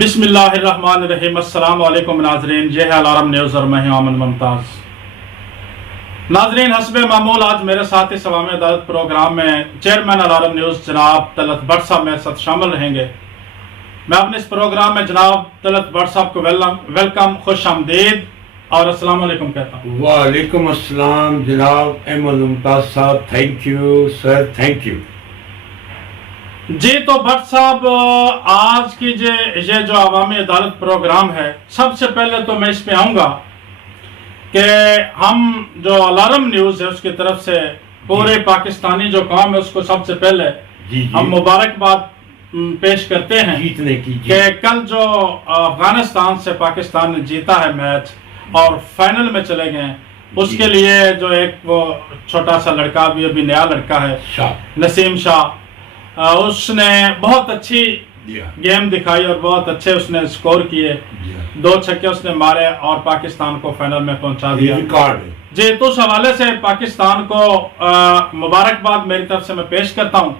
بسم اللہ الرحمن الرحیم۔ السلام علیکم ناظرین، یہ ہے الارم نیوز اور میں ہوں امن ممتاز۔ ناظرین، حسب معمول آج میرے ساتھ اس عوامی عدالت پروگرام میں چیئرمین الارم نیوز جناب طلعت بٹ صاحب میرے ساتھ شامل رہیں گے۔ میں اپنے اس پروگرام میں جناب طلعت بٹ صاحب کو ویلکم، خوش آمدید اور السلام علیکم کہتا ہوں۔ وعلیکم السلام جناب Ahmed Mumtaz sahib, thank you sir, thank you. جی تو بٹ صاحب، آج کی یہ جو عوامی عدالت پروگرام ہے، سب سے پہلے تو میں اس پہ آؤں گا کہ ہم جو الارم نیوز ہے اس کی طرف سے پورے پاکستانی جو کام ہے اس کو سب سے پہلے ہم مبارکباد پیش کرتے ہیں جیتنے کی کہ کل جو افغانستان سے پاکستان نے جیتا ہے میچ اور فائنل میں چلے گئے ہیں، اس کے لیے جو ایک وہ چھوٹا سا لڑکا بھی ابھی نیا لڑکا ہے نسیم شاہ، اس نے بہت اچھی گیم دکھائی اور بہت اچھے اس نے سکور کیے، 2 چھکے اس نے مارے اور پاکستان کو فائنل میں پہنچا دیا۔ جی تو اس حوالے سے پاکستان کو مبارکباد میری طرف سے میں پیش کرتا ہوں۔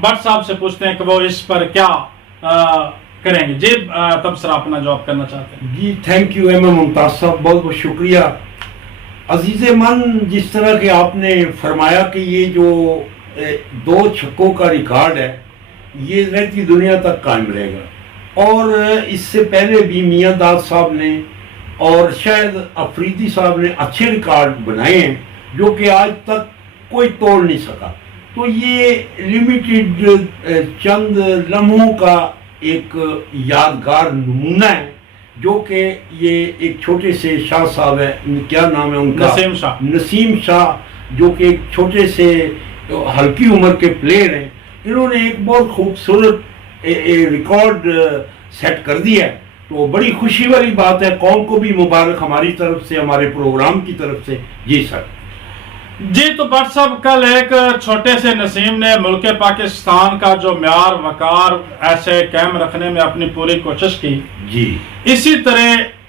بٹ صاحب سے پوچھتے ہیں کہ وہ اس پر کیا کریں گے۔ جی تبصرہ اپنا جواب کرنا چاہتے ہیں۔ جی تھینک یو احمد ممتاز صاحب، بہت بہت شکریہ۔ عزیز من، جس طرح کہ آپ نے فرمایا کہ یہ جو 2 چھکوں کا ریکارڈ ہے یہ رہتی دنیا تک قائم رہے گا، اور اس سے پہلے بھی میاں داد صاحب نے اور شاید افریدی صاحب نے اچھے ریکارڈ بنائے ہیں جو کہ آج تک کوئی توڑ نہیں سکا۔ تو یہ لمیٹڈ چند لمحوں کا ایک یادگار نمونہ ہے جو کہ یہ ایک چھوٹے سے شاہ صاحب ہے، کیا نام ہے ان کا؟ نسیم شاہ، جو کہ ایک چھوٹے سے ہلکی عمر کے پلیئر ہیں، انہوں نے ایک بہت خوبصورت ریکارڈ سیٹ کر دیا ہے۔ تو بڑی خوشی والی بات ہے، قوم کو بھی مبارک ہماری طرف سے، ہمارے پروگرام کی طرف سے۔ جی سر۔ جی تو بٹ صاحب، کل ایک چھوٹے سے نسیم نے ملک پاکستان کا جو معیار وقار ایسے قائم رکھنے میں اپنی پوری کوشش کی۔ جی اسی طرح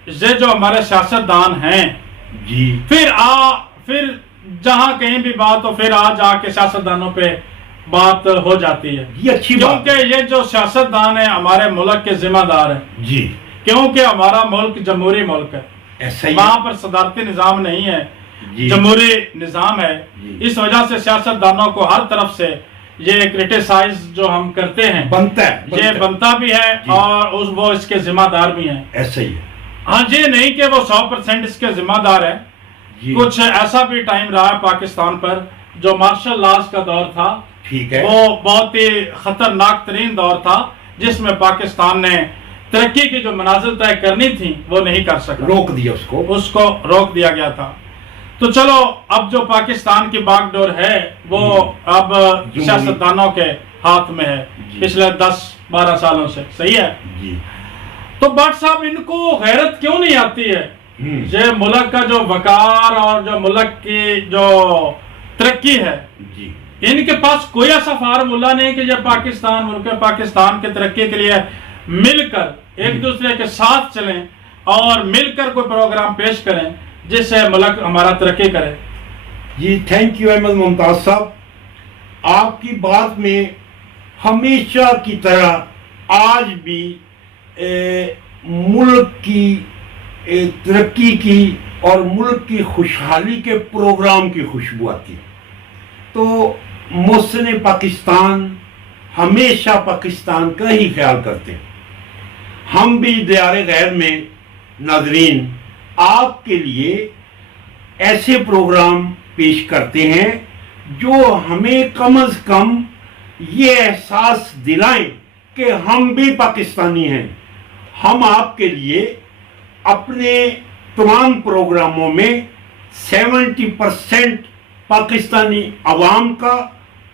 یہ جو ہمارے سیاستدان ہیں، جی پھر جہاں کہیں بھی بات ہو پھر آ کے سیاستدانوں پہ بات ہو جاتی ہے، یہ اچھی بات، کیونکہ یہ جو سیاستدان ہیں ہمارے ملک کے ذمہ دار ہیں۔ جی کیونکہ ہمارا ملک جمہوری ملک ہے، ایسا ہی وہاں پر صدارتی نظام نہیں ہے، جمہوری نظام ہے۔ اس وجہ سے سیاستدانوں کو ہر طرف سے یہ کرٹیسائز جو ہم کرتے ہیں یہ بنتا بھی ہے، اور وہ اس کے ذمہ دار بھی ہیں۔ ایسا ہی ہے۔ ہاں، یہ نہیں کہ وہ 100% اس کے ذمہ دار ہیں۔ کچھ ایسا بھی ٹائم رہا ہے پاکستان پر جو مارشل لاز کا دور تھا، وہ بہت ہی خطرناک ترین دور تھا، جس میں پاکستان نے ترقی کی جو منازل طے کرنی تھی وہ نہیں کر سکا، روک دیا، اس کو روک دیا گیا تھا۔ تو چلو، اب جو پاکستان کی باغ ڈور ہے وہ اب سیاستدانوں کے ہاتھ میں ہے پچھلے 10-12 سالوں سے، صحیح ہے؟ تو بٹ صاحب، ان کو غیرت کیوں نہیں آتی ہے؟ یہ ملک کا جو وقار اور جو ملک کی جو ترقی ہے، ان کے پاس کوئی ایسا فارمولہ نہیں کہ یہ ملک پاکستان کے ترقی کے لیے مل کر ایک دوسرے کے ساتھ چلیں اور مل کر کوئی پروگرام پیش کریں جس سے ملک ہمارا ترقی کرے۔ جی تھینک یو احمد ممتاز صاحب، آپ کی بات میں ہمیشہ کی طرح آج بھی ملک کی ترقی کی اور ملک کی خوشحالی کے پروگرام کی خوشبو آتی ہے۔ تو محسن پاکستان ہمیشہ پاکستان کا ہی خیال کرتے ہیں۔ ہم بھی دیار غیر میں ناظرین آپ کے لیے ایسے پروگرام پیش کرتے ہیں جو ہمیں کم از کم یہ احساس دلائیں کہ ہم بھی پاکستانی ہیں۔ ہم آپ کے لیے اپنے تمام پروگراموں میں 70% پاکستانی عوام کا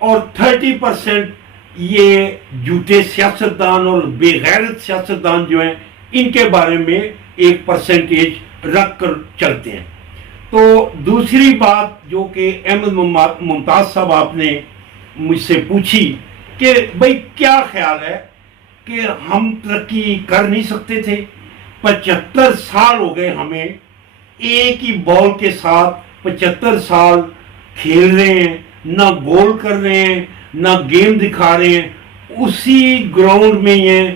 اور 30% یہ جھوٹے سیاستدان اور بے غیرت سیاستدان جو ہیں ان کے بارے میں 1% رکھ کر چلتے ہیں۔ تو دوسری بات جو کہ احمد ممتاز صاحب آپ نے مجھ سے پوچھی کہ بھئی کیا خیال ہے کہ ہم ترقی کر نہیں سکتے تھے؟ 75 سال ہو گئے ہمیں ایک ہی بال کے ساتھ 75 سال کھیل رہے ہیں، نہ گول کر رہے ہیں نہ گیم دکھا رہے ہیں، اسی گراؤنڈ میں ہیں،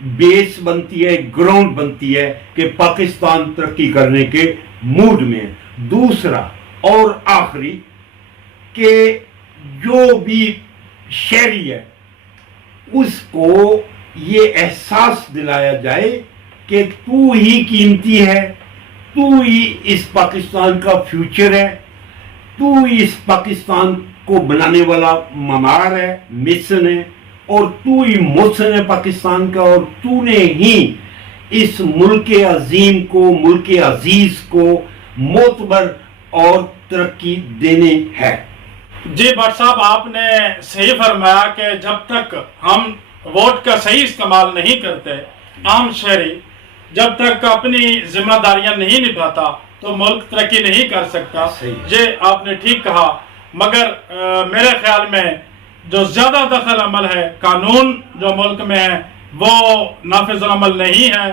بیس بنتی ہے، گراؤنڈ بنتی ہے کہ پاکستان ترقی کرنے کے موڈ میں ہے۔ دوسرا اور آخری کہ جو بھی شہری ہے اس کو یہ احساس دلایا جائے کہ تو ہی قیمتی ہے، تو ہی اس پاکستان کا فیوچر ہے، تو ہی اس پاکستان کو بنانے والا معمار ہے، مشن ہے، اور تو ہی محسن ہے پاکستان کا، اور تو نے ہی اس ملک عظیم کو، ملک عزیز کو معتبر اور ترقی دینے ہے۔ جی بٹ صاحب، آپ نے صحیح فرمایا کہ جب تک ہم ووٹ کا صحیح استعمال نہیں کرتے، عام شہری جب تک اپنی ذمہ داریاں نہیں نبھاتا تو ملک ترقی نہیں کر سکتا۔ یہ آپ نے ٹھیک کہا، مگر میرے خیال میں جو زیادہ دخل عمل ہے، قانون جو ملک میں ہے وہ نافذ العمل نہیں ہے۔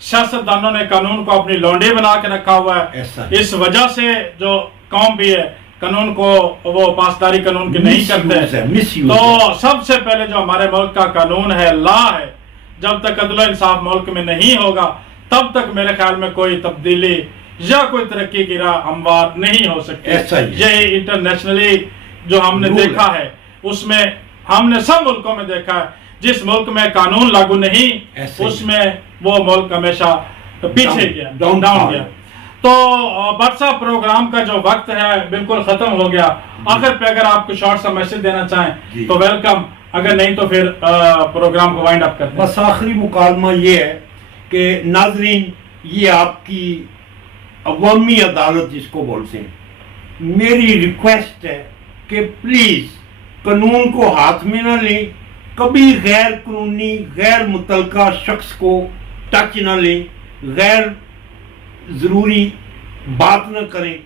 سیاستدانوں نے قانون کو اپنی لونڈی بنا کے رکھا ہوا ہے، اس وجہ سے جو قوم بھی ہے قانون کو وہ پاسداری قانون کی نہیں کرتے۔ تو سب سے پہلے جو ہمارے ملک کا قانون ہے، لا ہے، جب تک عدل و انصاف ملک میں نہیں ہوگا تب تک میرے خیال میں کوئی تبدیلی یا کوئی ترقی کی راہ ہموار نہیں ہو سکتی۔ یہی انٹرنیشنلی جو ہم نے دیکھا ہے، اس میں ہم نے سب ملکوں میں دیکھا ہے، جس ملک میں قانون لاگو نہیں اس میں وہ ملک ہمیشہ پیچھے گیا، ڈاؤن گیا۔ تو بٹ صاحب، پروگرام کا جو وقت ہے بالکل ختم ہو گیا۔ آخر پہ اگر آپ کو شارٹ سا میسج دینا چاہیں تو ویلکم، اگر نہیں تو پھر پروگرام کو وائنڈ اپ کرتے ہیں۔ بس آخری مکالمہ یہ ہے کہ ناظرین، یہ آپ کی عوامی عدالت جس کو بولتے ہیں، میری ریکویسٹ ہے کہ پلیز قانون کو ہاتھ میں نہ لیں، کبھی غیر قانونی، غیر متعلقہ شخص کو ٹچ نہ لیں، غیر ضروری بات نہ کریں،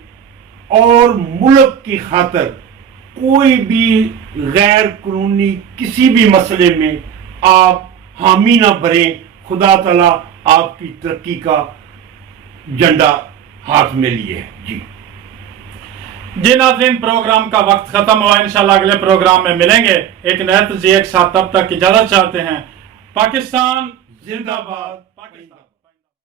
اور ملک کی خاطر کوئی بھی غیر قانونی کسی بھی مسئلے میں آپ حامی نہ بنیں۔ خدا تعالیٰ آپ کی ترقی کا جھنڈا ہاتھ میں لیے ہے۔ جی ناظرین، پروگرام کا وقت ختم ہوا، انشاءاللہ اگلے پروگرام میں ملیں گے ایک نئے تجزیے کے ساتھ۔ تب تک اجازت چاہتے ہیں۔ پاکستان زندہ باد، پاکستان۔